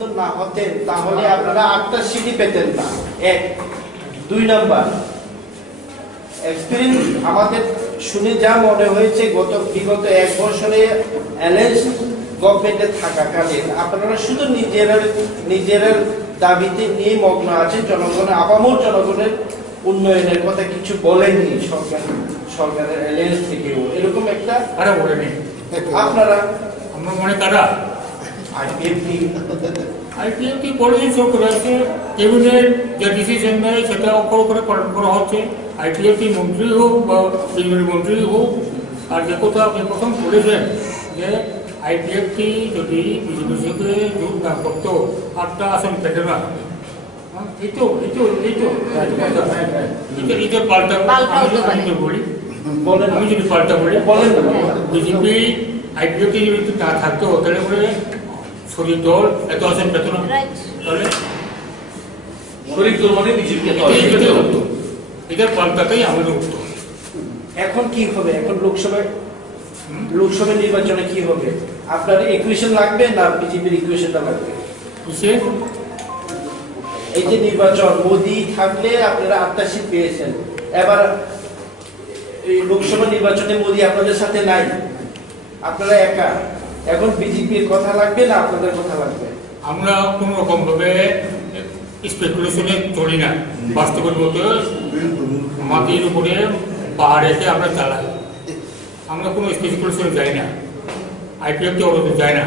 না হতেন তাহলে আপনারা 8টা সিটি পেতেন না। এক। 2 নাম্বার, এক্সপেরিয়েন্স আমাদের শুনে যা মনে হয়েছে বিগত 1 বছরে অ্যালায়েন্স গভর্নমেন্টে থাকাকালীন আপনারা শুধু নিজের দাবিতে নিয়ে মগ্ন আছেন, আপামর জনগণের উন্নয়নের কথা কিছু বলেননি সরকারের অ্যালায়েন্স থেকেও। এরকম একটা বলেনি আপনারা আমরা মনে তারা আইপিএফটি পলিসি শো করেছে, ক্যাবিনেট যে ডিসিশন নেয় সেটা অক্ষর করে পালন করা হচ্ছে। আইপিএফটি মন্ত্রী হোক বা বিজেপি মন্ত্রী হোক, আর যে কথা আপনি প্রথম বলেছেন যে আইপিএফটি যদি বিজেপির সঙ্গে যোগ না করতো 8টা আসন পেতে না, আমি যদি পাল্টা বলি বিজেপি আইপিএফটি যদি না থাকতো তাহলে করে শরীর দল এত আসন পেত না, তাহলে শরীর দল মানে বিজেপি এটার পাল্টাটাই আমাদের উত্তর। এখন কি হবে? এখন লোকসভা নির্বাচনে কি হবে? আপনার ইকুয়েশন লাগবে না বিজেপির ইকুয়েশনটা লাগবে? এই যে নির্বাচন, মোদি থাকলে আপনারা 8টা সিট পেয়েছেন, এবার এই লোকসভা নির্বাচনে মোদি আপনাদের সাথে নাই, আপনারা একা। এখন বিজেপির কথা লাগবে না আপনাদের কথা লাগবে? আমরা কোন রকম ভাবে স্পেকুলেশনে চলি না, বাস্তবের মতো মাটির উপরে পাহাড়ে আমরা চালাই। আমরা কোনো স্পেকুলেশনে যাই না, আইপিএফটি অবরোধে যাই না।